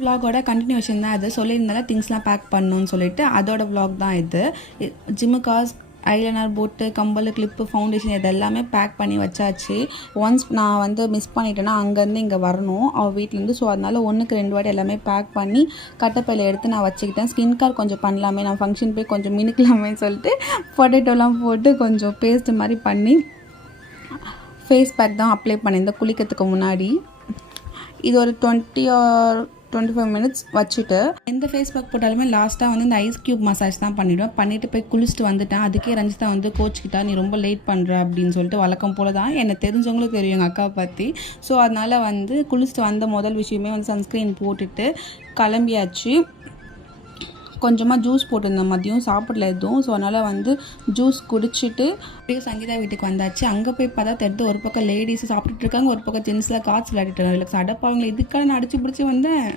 விலாகோட continuation தான் இது. சொல்லியிருந்தால திங்ஸ்லாம் பேக் பண்ணணும்னு சொல்லிட்டு அதோட விலாக் தான் இது. ஜிம்முக்காஸ், ஐலைனர், போட்டு, கம்பல், கிளிப்பு, ஃபவுண்டேஷன் இது எல்லாமே பேக் பண்ணி வச்சாச்சு. ஒன்ஸ் நான் வந்து மிஸ் பண்ணிட்டேன்னா அங்கேருந்து இங்கே வரணும் அவள் வீட்டிலேருந்து. ஸோ அதனால் 1க்கு 2 வாட்டி எல்லாமே பேக் பண்ணி கட்டப்பையில் எடுத்து நான் வச்சுக்கிட்டேன். ஸ்கின் கேர் கொஞ்சம் பண்ணலாமே, நான் ஃபங்க்ஷன் போய் கொஞ்சம் மினுக்கலாமேன்னு சொல்லிட்டு பொட்டேட்டோலாம் போட்டு கொஞ்சம் பேஸ்ட் மாதிரி பண்ணி ஃபேஸ் பேக் தான் அப்ளை பண்ணியிருந்தேன் குளிக்கிறதுக்கு முன்னாடி. இது ஒரு 20 or 25 minutes வச்சுட்டு எந்த ஃபேஸ் பேக் போட்டாலுமே லாஸ்ட்டாக வந்து இந்த ஐஸ் க்யூப் மசாஜ் தான் பண்ணிவிடுவேன். பண்ணிவிட்டு போய் குளிச்சுட்டு வந்துட்டேன். அதுக்கே ரஞ்சிதா வந்து கோச்சிக்கிட்டா, நீ ரொம்ப லேட் பண்ணுற அப்படின்னு சொல்லிட்டு. வழக்கம் போல தான், என்னை தெரிஞ்சவங்களும் தெரியும் எங்கள் அக்காவை பற்றி. ஸோ அதனால் வந்து குளிச்சுட்டு வந்த முதல் விஷயமே வந்து சன்ஸ்க்ரீன் போட்டுட்டு கிளம்பியாச்சு. கொஞ்சமாக ஜூஸ் போட்டிருந்தேன், மதியம் சாப்பிடல எதுவும். ஸோ அதனால் வந்து ஜூஸ் குடிச்சிட்டு அப்படியே சங்கீதா வீட்டுக்கு வந்தாச்சு. அங்கே போய் பார்த்தா தெரிந்து ஒரு பக்கம் லேடிஸ் சாப்பிட்டுட்டு இருக்காங்க, ஒரு பக்கம் ஜென்ஸில் கார்ட்ஸ் விளையாடிட்டு இருக்காங்க. இல்லை சடப்பாவங்களை இதுக்காக நான் அடிச்சு பிடிச்சி வந்தேன்.